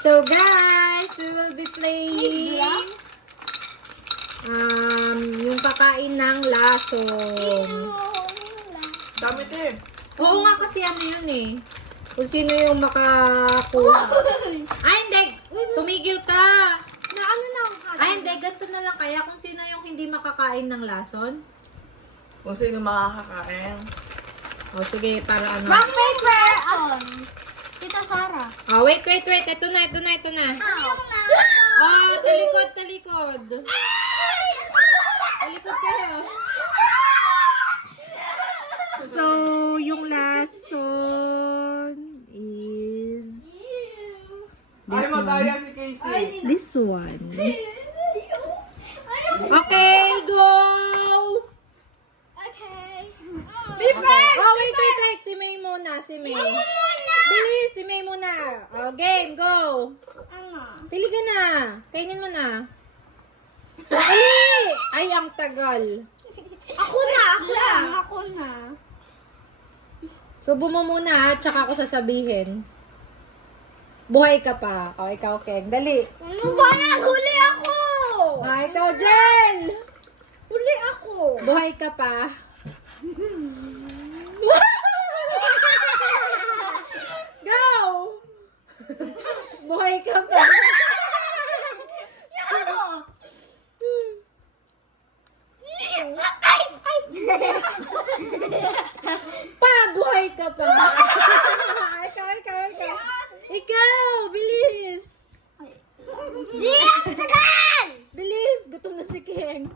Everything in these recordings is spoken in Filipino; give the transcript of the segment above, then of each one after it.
So guys, we will be playing yung kakain ng lason. Dami din. Oo nga kasi ano yun eh. Kung sino yung makakuha. Ay hindi! Tumigil ka! Na ano na ako Ay hindi, ganito na lang kaya kung sino yung hindi makakain ng lason. Kung sino makakakain. O sige, para ano. Rock, paper, Tita Sara. Oh, wait. Ito na. Ano yung na? Oh, talikod. Talikod kayo. So, yung lason is Ay, madaya si Casey. this one. Okay, go! Okay. Oh, wait. Si May muna, si May. Bilis, si May muna. Oh, game, go! Ano? Pili ka na. Kainin mo na. Ali! Ay, ang tagal. Ako na. Subo mo muna ha, tsaka ako sasabihin. Buhay ka pa. O, ikaw, Keng. Dali. Ano ba na? Huli ako! Ikaw, Jel! Huli ako. Buhay ka pa. Go! Buhay ka pa. Ako. Ay! Pa, buhay ka pa. Ikaw. Ikaw, bilis. Tagal! Bilis, gutom na si Keng.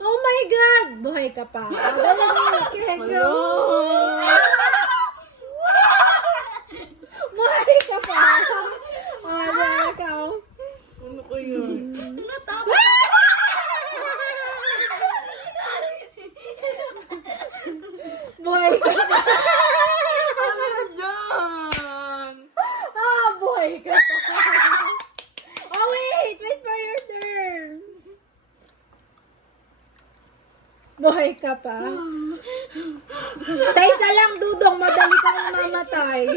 Oh my God! Buhay ka pa. Dali, Keng, go. Buhay ka pa. Ikaw. Ano ko yun? Tinatapos. Buhay ka pa. Ano yan? Buhay ka pa. Oh, wait for your turn. Buhay ka pa. Sa isa lang, Dudong, madali kang mamatay.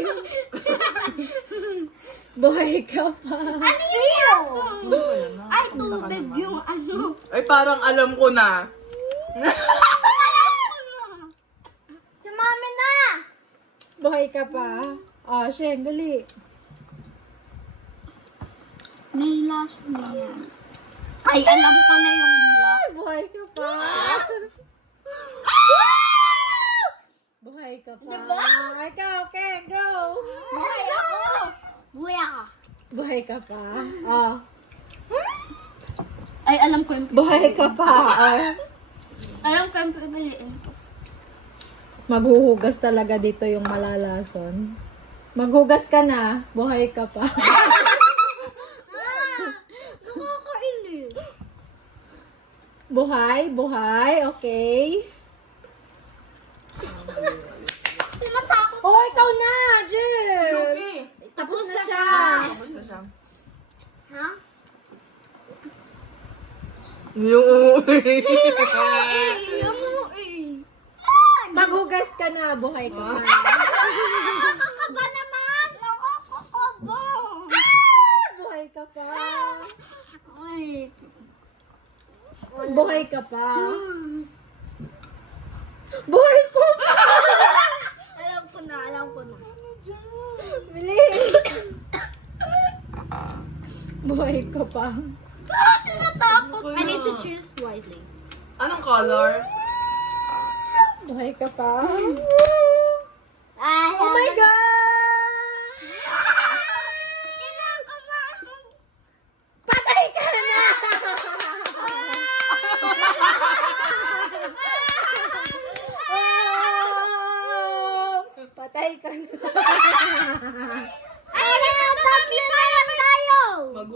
Buhay ka pa. Ano yun? Ay, tubig yung ano. Ay, parang alam ko na. Sumami na! Buhay ka pa. Oh, Sheng, dali. May last na yan. Ay, alam ko na yung block. Buhay ka pa. Buhay ka pa. Diba? Ikaw, Keng, go. Buhay ako! Buhay ako. Buhay ka pa. Oh. Ay, alam ko yung Buhay ka pa. Oh. Alam ko yung pipiliin ko. Maghuhugas talaga dito yung malalason. Maghugas ka na. Buhay ka pa. Nakakainis. Buhay. Okay. Tinatakot. Oh, ikaw na, Jill. Luki! Tapos na siya. Tapos na siya. Ha? Yung uuwi. Maghugas ka na. Buhay ka pa. Nakakaba naman! Nakakakaba! Buhay ka pa. Ay. Buhay ka pa. Buhay ko. Alam ko na. Bilis. Buhay ka pa. Tinatakot. I need to choose wisely. Anong color? Buhay ka pa. I Oh my God! Patay ka na! Patay ka na. Ay, tatlo na lang tayo! Mag